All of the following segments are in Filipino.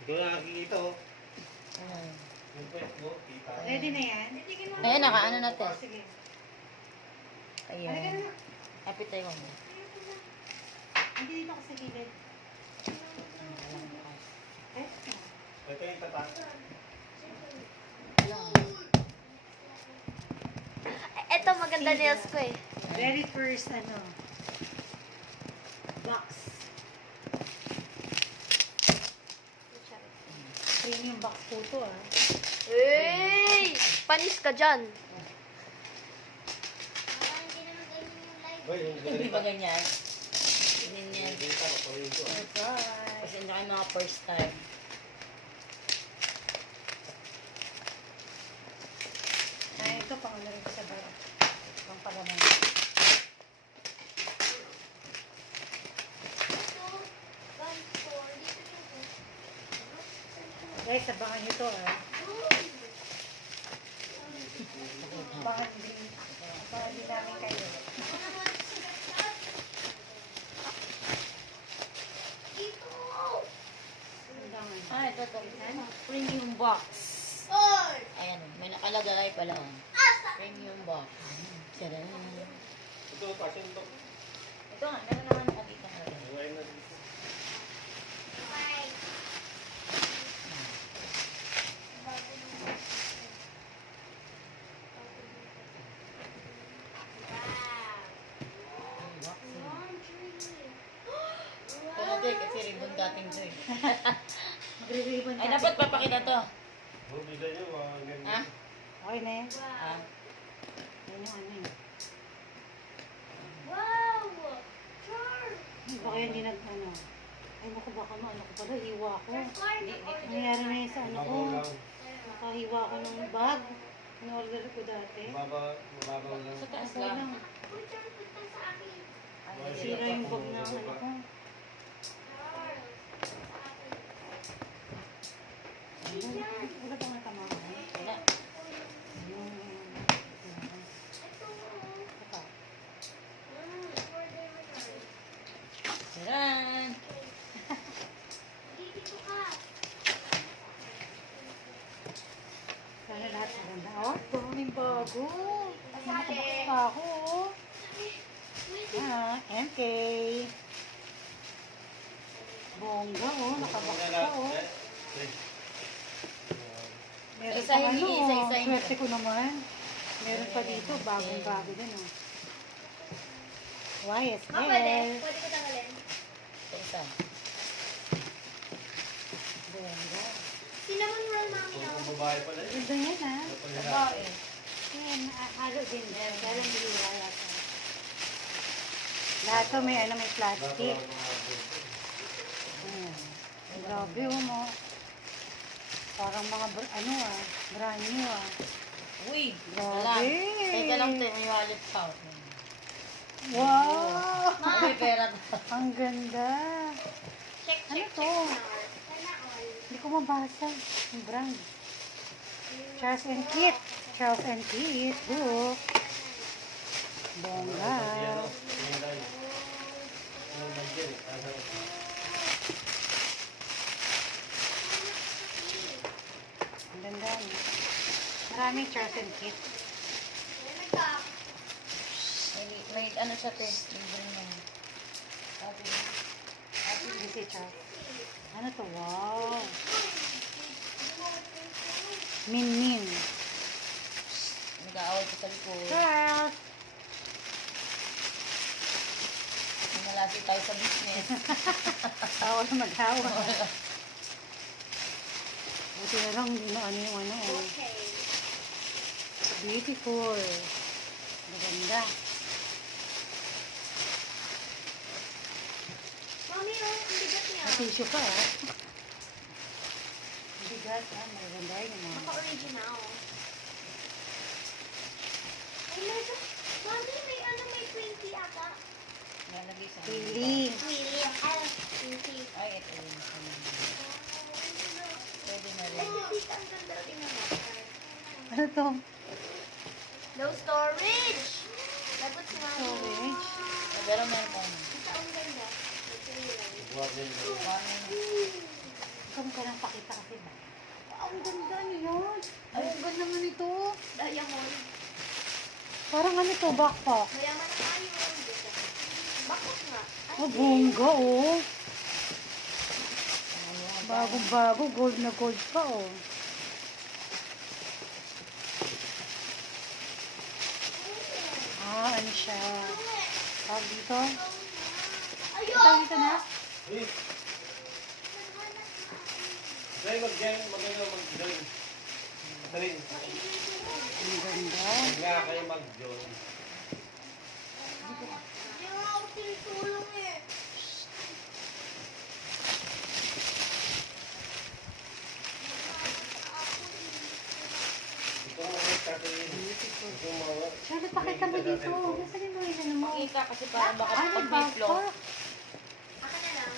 Ito na nakikita oh. Ayan. Yung pwet mo, kita. Ready na yan? Ayan, nakaano na to. Sige. Ayan. Halika na. Kapit tayo mo. Hindi dito ako sa gilid. Eh, Ito yung tatak. Ito maganda nails ko eh. very first, box. Premium box po to, Hey! Panis ka dyan. Boy, yung Hindi ganito. ba ganyan? Ganyan. Hindi ka, maparin ko. Surprise! Kasi hindi kayo mga first time. Ay, ito pang ano rin ko sa baro. Pang palaman. Guys, abangan nyo to, Abangan din namin kayo. Abangan. Ah, ito. Premium box. Ayan, may nakalagay pala. Premium box. Tara. Ito, pasyon to. Ito nga, meron naman nakakita nga. Ngayon na dito. Ito na din, kasi ribbon cutting to eh. Magre-ribbon Ay, dapat papakita to. Oh, bila nyo, mga ganyan. Ha? Okay na yan. Ah. Yan yung ano eh. Wow! Baka yan din Ay, baka ano ko pala, hiwa ko. Hindi. Nangyari na yun sa ano ko. Mababaw lang. Nakahiwa ko ng bag. In-order ko dati. Mababaw lang. Sa taas Okay lang. lang. Sira yung bag na ano ko. Wala bang natama ko? Wala. Yung... Ito. Taran! Sana lahat maganda. Oh, daming bago. Ay, nakabaks pa ako. MK. Bongga, nakabaks pa, Meron pa Isa-isahin niyo, isa-isahin niyo. swerte ko naman. Meron pa dito, bagong-bago din, YSL. Pwede ko tanggalin. Ito isa. Bongga. Cinnamon roll, mami. Kung babae pala yun. Ganda yan, Babae. Yan, halo din. Pero hindi wala yata. Lahat to may plastic. Ayan. Grabe, mo. Parang mga, brand new, Uy! Grabe. Wala. Teka lang, may wallet pa. Wow! May pera pa. Ang ganda. Check, Ano check, to? check. Sana all. Hindi ko mabasa. Yung brand. Charles and Kit. Charles and Kit. Book. Bongga. Ang ganda. Maraming Charles and Kit. May ano siya, te. Libre mo. Sabi mo. Hindi si Charles. Ano to? Wow. Min Min. Nag-aaway ko sa likod. Charles! Malasi tayo sa business. Ako na mag-hawa. Buti na lang hindi na Okay. Beautiful. Maganda. Mami, oh, ang bigat niya. Tissue pa, Bigat, maganda yun, Naka-original. Ay, medyo. Mami, may 20 ata. Nalagay sa Pili. Really? Ay, 20. Ay, ito yun. Pwede na rin. Ang ganda rin naman. Ano to? No storage! Lagot si Mami. Storage. Pero meron pa. Ito ang ganda. Ito yung Huwag din. Ikaw Huwag ka nang pakita kasi ba? Ang ganda niyo yun. Ay, ang ganda naman ito. Diamond. Parang ano to, backpack. Mayaman na tayo. Bakit nga? Oh, bongga oh. Ano nga ba? Bagong-bago, gold na gold pa oh. Ah, ano siya? Tawag dito? Tawag dito na? Uy! Dahil magaling mag-join. Dali. Ang ganda. Nga kayo mag-join. Hindi nga ako tinutulong eh. Ito mo ang tatiin. Ito mo ang Charlotte, pakita mo dito. Nasaan yung mga ano mo? Makita kasi para baka Ay, pag may flow. backpack. Ako na lang.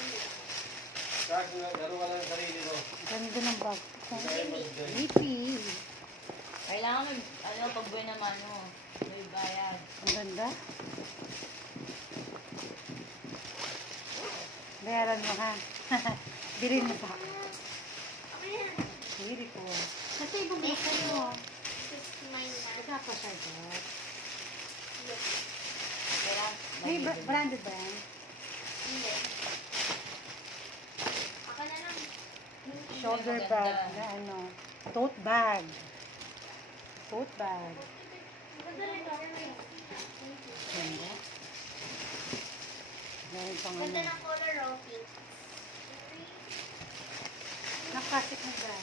Kaso nga, laro ka lang ng sarili mo. Ganda ng backpack. oh. Kaya mag-join. Lipi. Kailangan may, ano, pag buhay naman, no? May bayad. Ang ganda. Bayaran mo ha. Bilhin mo pa. Ako yan. Hindi ko. Kasi bumalik kayo. This is mine na. Ito pa siya dyan. Kailangan, May branded ba yan? Hindi. Ako na lang. Shoulder maganda. bag na ano. Tote bag. Tote bag. Ganda rin ako. Ganda. Meron pang Ganda ano. ng color of pink. Nakasik na ba?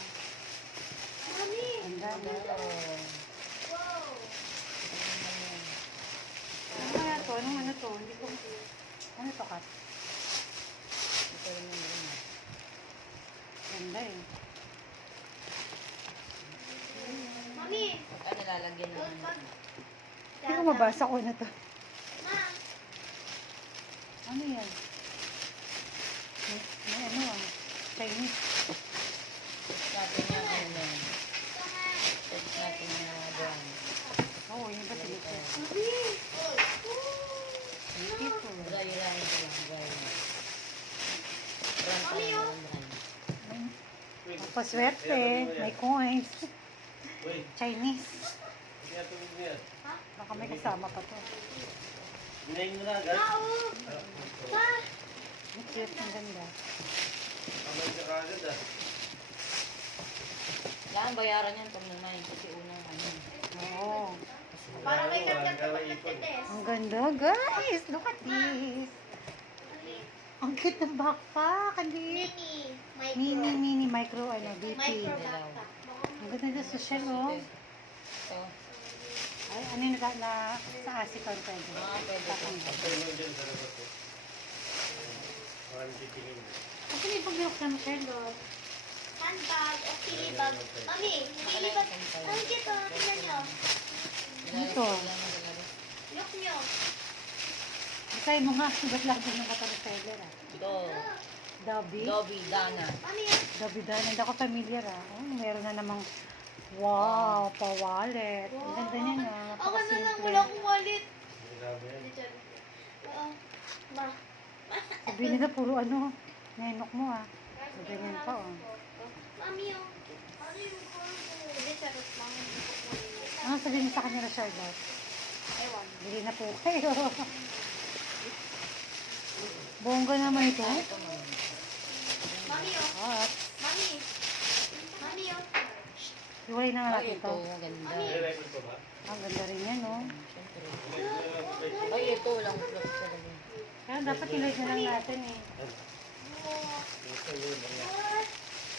Mami! Ganda na. Wow! Ano kaya to? Anong ano to? Hindi ko... Ano to, Kat? Ito rin yung ganyan. Ganda eh. Mami! Pag ano lalagyan ng ano. Hindi ko mabasa ko na to. Ma! Ano yan? May ano ah. Chinese. Test natin yung ano na yun. Test natin yung mga brand. Oo, yun ba dito? Mami! Beautiful. Dry lang ito lang. Dry lang. Brand pa Mami, lang oh. yung brand. Paswerte. May coins. Uy! Chinese. Hindi na tumig mo yan. Baka may kasama pa to. Hinayin mo na agad. Ma! Ma! Ang cute, ang ganda. Kamay ka kagad ah. Kailangan bayaran yan pag nanay kasi unang ano. Oo. Para may Wala, dagdag wala, kapag ipon. nagtitest. Ang ganda, guys. Look at this. Ang cute ng backpack. Ang liit. Mini. Micro, ano, BP. Micro backpack. Ang ganda na social, oh. Ito. Ay, ano yung na sa Asican pwede? Pwede. Patanggap. Ito mo dyan sa labas eh. Parang titingin mo. Kasi may pagbinuksan mo, Charlotte. Handbag o kilibag. Mami, kilibag. Ang cute oh. Tingnan nyo. Ito. Look nyo. Isay mo nga, ba't lagi ng kataroseller, ah? Ito. Dobby? Dobby, Dana. Mami, ah. Dobby dahil hindi ako familiar, ah. Oh, meron na namang, wow, pa-wallet. Ang ganda niya na. Ako na lang. Napakasimple. Wala akong wallet. Grabe yan. Oo. Ma. Sabihin nila, puro ano, nenok mo, ah. So, ganyan pa, oh. Mami, oh. Ano yung color ko? Hindi, charot lang. Ano sabihin mo sa kanya na, Charlotte? Ewan. Bili na po kayo. Bongga naman ito. Mami, oh. At, Mami. Mami, oh. iwalay na nga Ay, natin ito. ito. Ganda. May record pa ba? Ang ganda rin yan, no? Siyempre. Ay, ito. Walang float talaga. Kaya dapat iloy na lang natin, eh. Ito yun.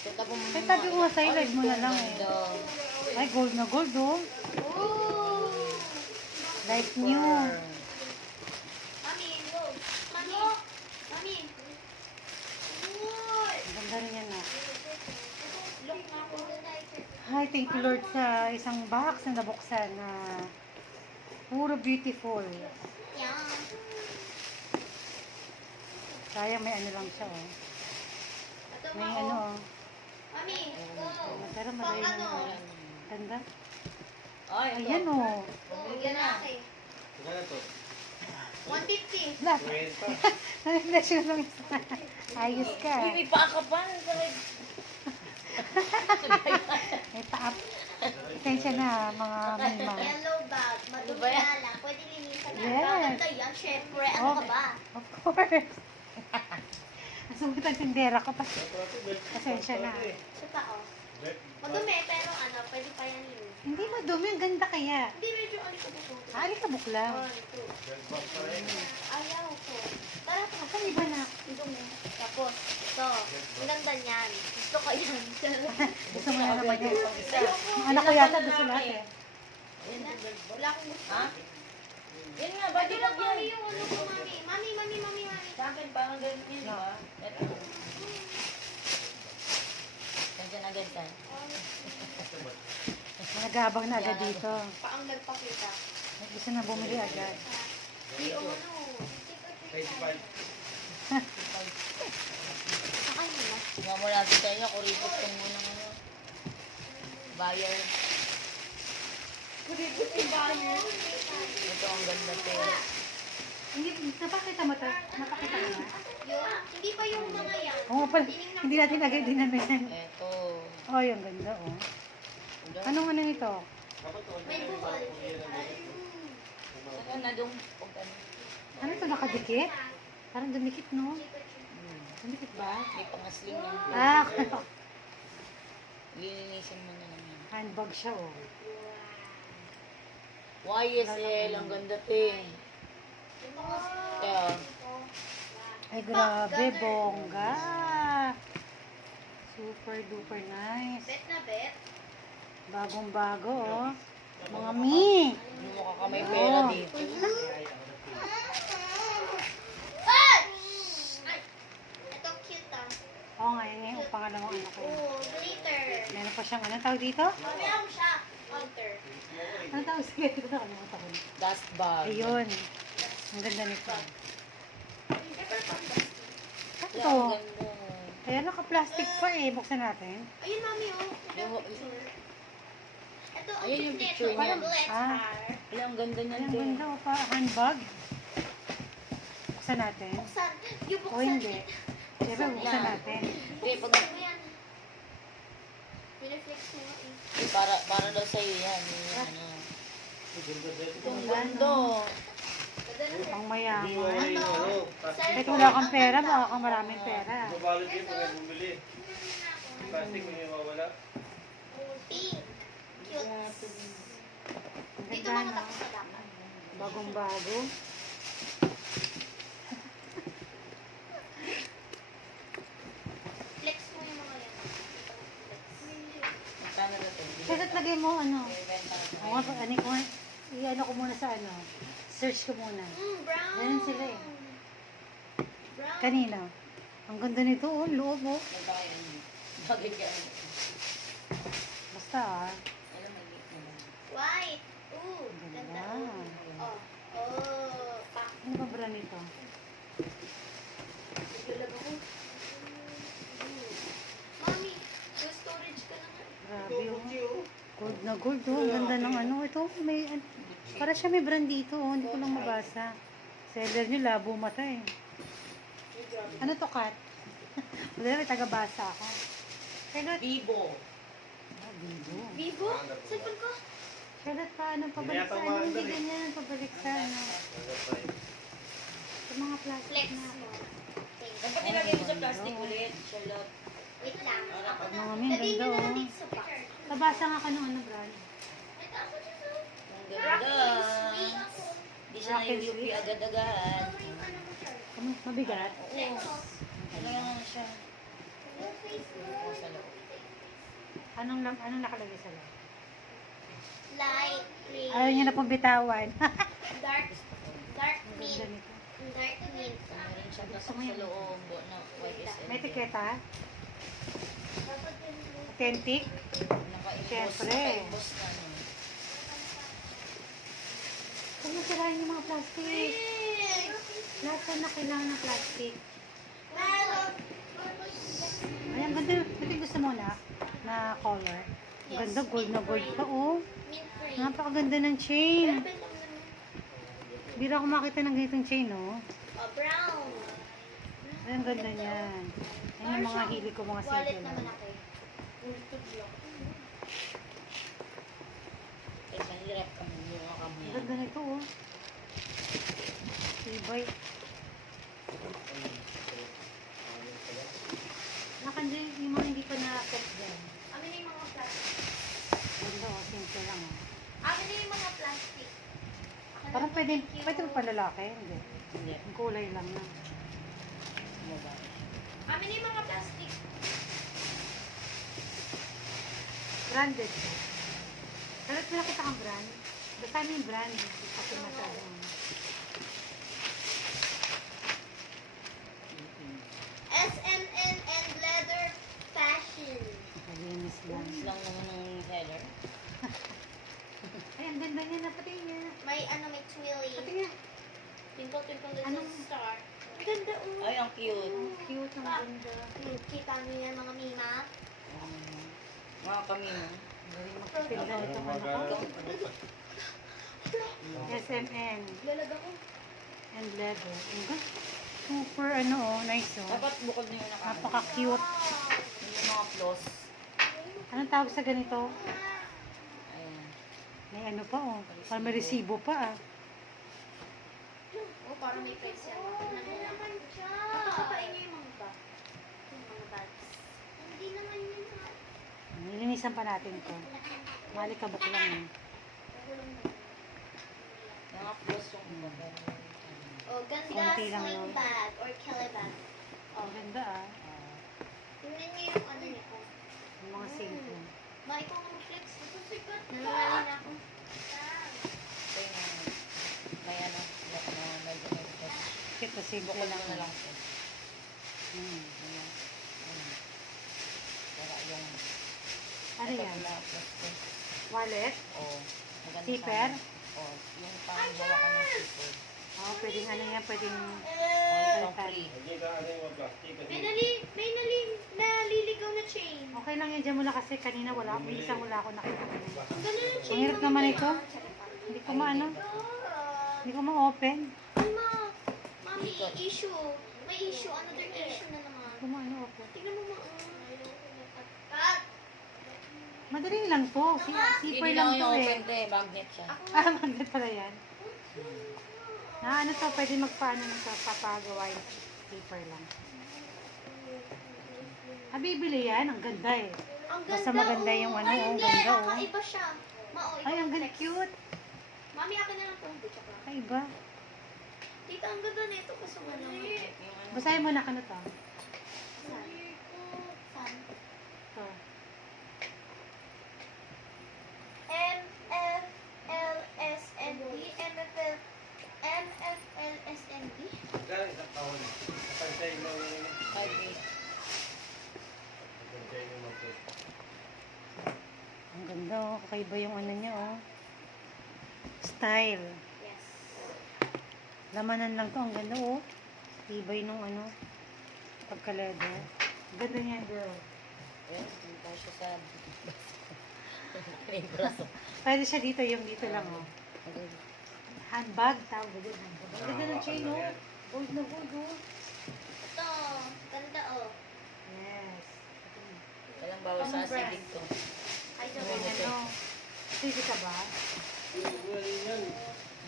Ito po Kaya sabi ko nga sa'yo, live mo na lang, eh. Ganda. Ay, gold na gold, oh. Like new. Mami, go. Mami. Mami. Uy. Ang ganda rin yan, ah. Look na ako. Hi, thank you Lord sa isang box na nabuksan na puro beautiful. Yan. Sayang may ano lang siya, oh. Ito May mo, ano, oh. oh. Mami, go. Pero madali Pang na. ano? Ganda. Ay, ito. Ayan, oh. Yan lalaki. Magkano to? 150. Lahat. 20. Nag-flash yung lang isa. Ayos ka. Uy, may paa ka pa. May taap. Pasensya na, mga mima. Yellow bag. Madumi Ano ba yan? na lang. Pwede linisan na. Yes. Maganda yan, syempre. Ano ka ba? Of course. Nasungit ang tindera ko pa. Pasensya na. Ito pa, oh. Madumi, pero ano, pwede pa yan linisan. Hindi madumi, ang ganda kaya. Hindi, medyo alikabok. Alikabok lang. 1, 2. Ayaw ko. Tara, tara. Asan iba na? Dumi. Tapos, ito. Ang ganda niyan. Gusto ko yan. Gusto mo na naman yun. Isa. Ang anak ko yata gusto lahat eh. Wala akong gusto. Ha? Yan nga, body Hindi lang bag mami yan. yung ano ko, mami. Mami. Sa akin, parang ganun yun, di ba? Ito. Nandiyan agad ka. Nagabang na agad dito. Paang nagpakita. Gusto na bumili agad. Di ano. 25. Saka nila. Sumama natin sa inyo, kuripot kong muna ano. Buyer. Ito ang ganda te. Hindi, napakita mo to? Napakita mo na? Hindi pa yung mga yan. Oo pala, hindi natin agad din namin. Ito. Oh, yung ganda oh. Anong ano nito? May buhol. Saka na dong pag ano. Ano to nakadikit? Parang dumikit no? Dumikit ba? May pangasling yung Ah, lilinisin mo na lang yan. handbag siya oh. YSL, ang ganda te. Kaya, Ay grabe, bongga. Super duper nice. Bet na bet. Bagong bago oh. Mga mi. ano mo ka may pera Oh. dito. Ay! Ito cute ah. Oo nga, yun yung pangalawang ano ko. Oh, glitter. Meron pa siyang ano tawag dito? Meron siya. Counter. Ano tawag sa ganito? Nakalimutan ko na. Dust bag. Ayun. Ang ganda nito. Ano Kaya to? ang ganda. Kaya naka-plastic pa eh. Buksan natin. Ayun, mami, oh. Ito, ang Ayun yung cute picture nito. niya. Glitter. Wala, ang ganda niyan Ay, ang te. ganda oh, pa. Handbag. Buksan natin. Buksan. Yung O buksan. hindi. Siyempre, buksan natin. Te, pag, Buksan mo yan. Pineflex mo nga eh. para daw sa'yo yan. Yung ano. Itong ganda. Pang mayaman. Ito. Kahit wala kang pera, baka kang maraming pera. Mabalot yun kung may bumili. Plastic mo yung mawala. Pink. Cute. Ang Dito ganda mga na. tapos sa dapat. Bagong bago. Flex mo yung mga yan. Magkano na to? Kaya lagay mo ano. Ibenta na to. Oo nga, ano ko, i-ano ko muna sa ano. Search ko muna. Brown. Ganun sila eh. Brown. Kanina. Ang ganda nito, oh, loob oh. Ganda kayo. Bagay ka. Basta ah. Alam mo, na lang. White. Ooh, Ganda. ganda. Oh. Oh. Pak. Ano ba brand nito? Naglalag ako. Mami, yung storage ka na nga. Grabe oh. Gold na gold oh. Ang ganda ng ano. Ito, may, para siya may brand dito oh. Hindi ko lang mabasa. Seller niyo, labo mata eh. Ano to, Kat? Wala, may taga-basa ako. Charlotte. Vivo. Ah, Vivo. Vivo? Cellphone ko? Charlotte, paano pabalik sa ano? Hindi ganyan, pabalik sa ano. Sa mga plastic Flex na. mo. Thank you. Dapat nilagay mo sa plastic ulit, Charlotte. Wait lang. Ako na. Mami, ang Lagay ganda mo na lang oh. dito sa box. Nabasa nga ka nung ano brand. Ito ako dito. Ang ganda. Di siya na-UP agad-agad. Mabigat. Oo. Ano yan siya? Oo, sa loob. Anong nakalagay sa loob? Light green. Ayaw niya na pagbitawan. Dark. Dark Ang mint. ganda nito. Dark mint. Meron siya pasok sa loob na YSL. May etiketa. Authentic. Naka-impos. Siyempre. Naka-impos na ano. Huwag mo sirahin yung mga plastic. Lahat na kailangan ng plastic. Ay, ang ganda. Ba't gusto mo na color? Ang ganda, gold na gold pa, oh. Mint green. Napakaganda ng chain. Benta mo naman. Bira ako makita ng ganitong chain, oh. Oh, brown. Ay, ang ganda niyan. Yan yung mga hilig ko, mga Wallet simple na lang. malaki. Multi-block. Eh, mahirap kami yung mga kami. Ang ganda nito, oh. Tibay. Nakandiyan yung mga hindi pa na-set dyan. Amin na yung mga plastic. Ganda, oh. Simple lang, oh. Amin na yung mga plastic. Ako na Parang po, pwede, thank you. pwede pa lalaki, hindi. Hindi. Ang kulay lang na. Mobile. Amin na yung mga plastic. Branded siya. Pero nakita kang brand. Basta yung brand. Kasi masyadong. SMN and leather fashion. Malinis lang. Mas lang naman ng seller. Ay, ang ganda niya na pati niya. May ano, may Pati twilly. niya. Twinkle, twinkle, little Anong- star. Ang ganda, oh. Ay, ang cute. Cute, ang ganda. Kita niyo yan, mga mima. Mga kami mo. Very makapilda itong ano ko. SMN Lalaga ko. and leather. Ang ganda. Super ano, oh. Nice, oh. Dapat bukod na yung nakaano. Napaka-cute. Yung mga floss. Anong tawag sa ganito? Ayan. May ano pa, oh. Parang may resibo pa, ah. Oh, parang may price yan. Hindi naman siya. Papapain niyo yung mga bag. Yung mga bags. Hindi naman yun. Nilinisan pa natin ito. Malikabok lang, eh. Yung mga floss yung iba. Pero, ano, Oh, ganda Konti lang sling yun. bag or kele bag. Ang ganda, ah. Tingnan niyo yung ano niya. Yung mga simple. Ma, ikaw ang flex. Ito sikat. Nalala na ako. ito yung may ano, na medyo may floss. Ito, simple Bukod lang. mo na lang ito. Hmm. Para yung Ano yan? na floss ko. Wallet? Oh, maganda Zipper? sana. Oh, yung parang gawa ka ng zipper. Oh, pwedeng ano yan, pwedeng... Only from free. Hindi ka ano yung plastic. Naliligaw na chain. Okay lang yan, dyan muna kasi kanina wala, minsan wala ako nakita. Ang ganda ng chain. Ang hirap naman ito. Hindi ko maano, hindi ko ma-open. Ay, mami, issue. May issue. Another issue na naman. Hindi ko maano-open. Tingnan mo, Kat! Madali lang to. Zipper Hindi lang lang to yung eh. open to eh, magnet siya. Ako Ah, magnet pala yan. Na ano to, pwede magpaano ng papagawa yung zipper lang. Ah, bibili yan. Ang ganda eh. Ang ganda, Basta maganda yung ano, Ay, ang hindi. ganda, oh. Kakaiba siya. Ay, ang ganda, cute. Mami, akin na lang to. Hindi, tsaka. Kaiba. Tita, ang ganda nito. Kaso ano. Yung ano, Basahin mo na ano to. Saan? Saan? To. MFLSNB? MFLSNB? Kaya isang taon. Napansay mo yung... 5 Napansay mo mag- Ang ganda oh. Kakaiba yung ano niya oh. Style. Yes. Lamanan lang to. Ang ganda oh. Ibay nung ano. Pagka-leather. Ang ganda niya girl. Yes, dito siya sa may braso. Pwede siya dito. Yung dito lang oh. Handbag. Tawag doon. Handbag. Ang ganda ng chain oh. Gold na gold oh. Ito. Ganda, oh. Yes. Walang bawas sa acidic to. Ay, May diba? ano. Sige ka ba? Wala yan.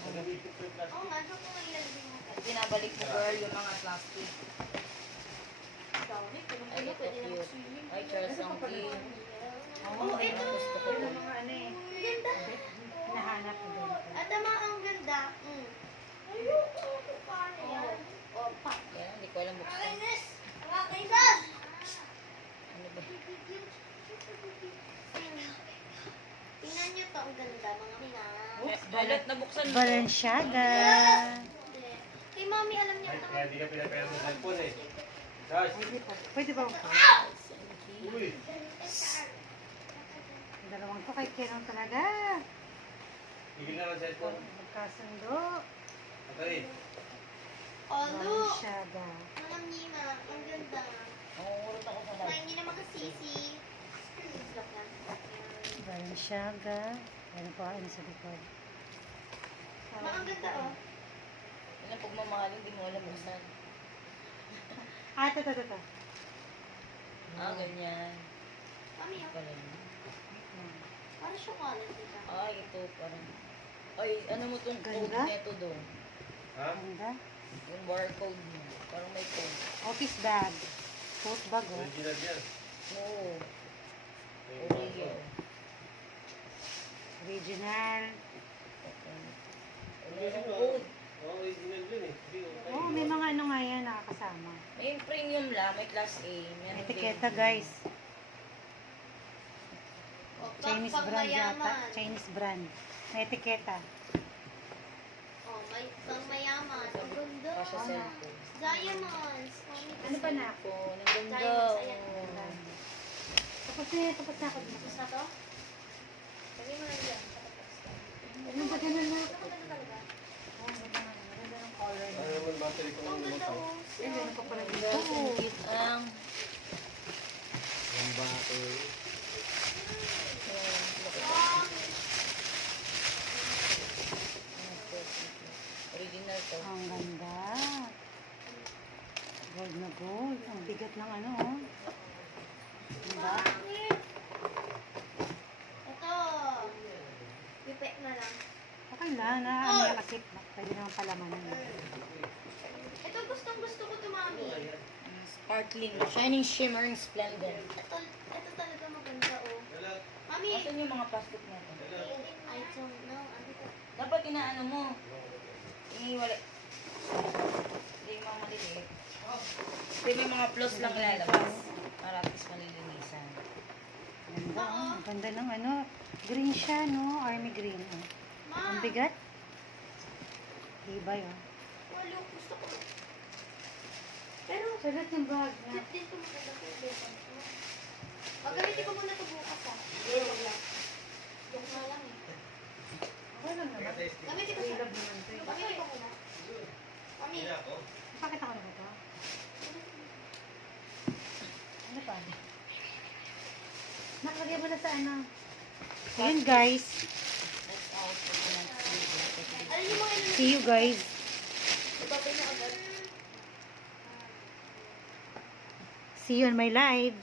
Nagabipit ko yung plastic. Oo nga, saan ko ilalagay mo? At binabalik mo girl yung mga plastic. Dami, kung Ay, ito pwede na cute. mag-swimming. Ay, Charles ang cute. Oh, ito. Gusto ko to. Yung mga ano eh. Ang ganda. Hinahanap ko ganito. At tama, ang ganda. Ayoko. Paano yan? Oh, pa. Yan, hindi ko alam buksan. Kainis! Mga kainis! Ano ba? Tingnan niyo to, ang ganda, mga mina. Balot na buksan mo. Balenciaga. Kay mami, alam niya Ay, naman. kaya di ka pinapera sa cellphone eh. Charles! Pwede ba? Uy! Ang dalawang to kay Kenon talaga. Higil na ng cellphone. Magkasundo. Okay. Oh, look! Balenciaga. Mga mina, ang ganda. Nangungurot ako sa Na live. hindi naman kasisi. Look lang. Balenciaga. Ano pa ano sa likod? Ma, ang ganda, oh. Yan ang pagmamahal, hindi mo alam buksan. Ah, ito. Ah, ganyan. Mami, Pala yun. parang chocolate, diba? Ay, ito parang... Ay, ano mo itong code Ganda. neto doon? Ha? Ganda. Yung barcode mo. Parang may code. Office bag. Tote bag, oh. Original yan. Oo. Yung Oreo. Original. Merong code. Oo, original yun eh. Hindi, okay. Oh, may mga ano nga yan nakakasama. May premium lang, may class A. Meron Etiketa, din. guys. O, Chinese pang brand yata. mayaman. Chinese brand. May etiketa. Oh, may pang mayaman. Ang ganda. Pa sa cellphone. Diamonds. Mami, Ano pa na? Ako, ang ganda. Diamonds, ayan. Oo. Tapos na ako. Tapos na to? Lagay mo lang dyan. Ano ba ganun na? Ang ganda talaga. Oh, ganda ng color Ano niya. naman battery ko Ang ng ganda, motor? oh. Eh, meron pa pala dito. Guys, ang cute ang... Yung battery. Ah, Original to. Ang ganda. Gold na gold. Ang bigat ng ano, oh. Diba? bakit? Ito. Pipek na lang. Okay lang na. Ano yan kasi pwede naman palamanan. Ito gustong gusto ko to, Mami. Sparkling, shining, shimmering, splendid. Ito talaga maganda, oh. Mami, Asan yung mga plastic natin? I don't know. Ano to? Dapat inaano mo. Iniwala. Hindi yung mga maliliit. Hindi may mga plus lang ilalabas. Para at least malilinisan. Ganda, oh. Ang ganda ng ano. Green siya, no? Army green, oh. Ma, Ang bigat. Ibay, oh. walo. Gusto ko. Pero, Salat yung bag na. cute din ito. Maganda ko yung gamitin ko muna ito bukas, ha. Joke lang. Joke nga lang, eh. Okay lang naman. Gamitin ko siya. Love naman to, eh. Gamitin ko muna. Mami, Pakita ko na ba ito? Ano pa? Nakalagay mo na sa ano. Ayun, guys. That's all for tonight's video. alam niyo mga ilan? See you, guys. Ibabay na agad. See you on my live.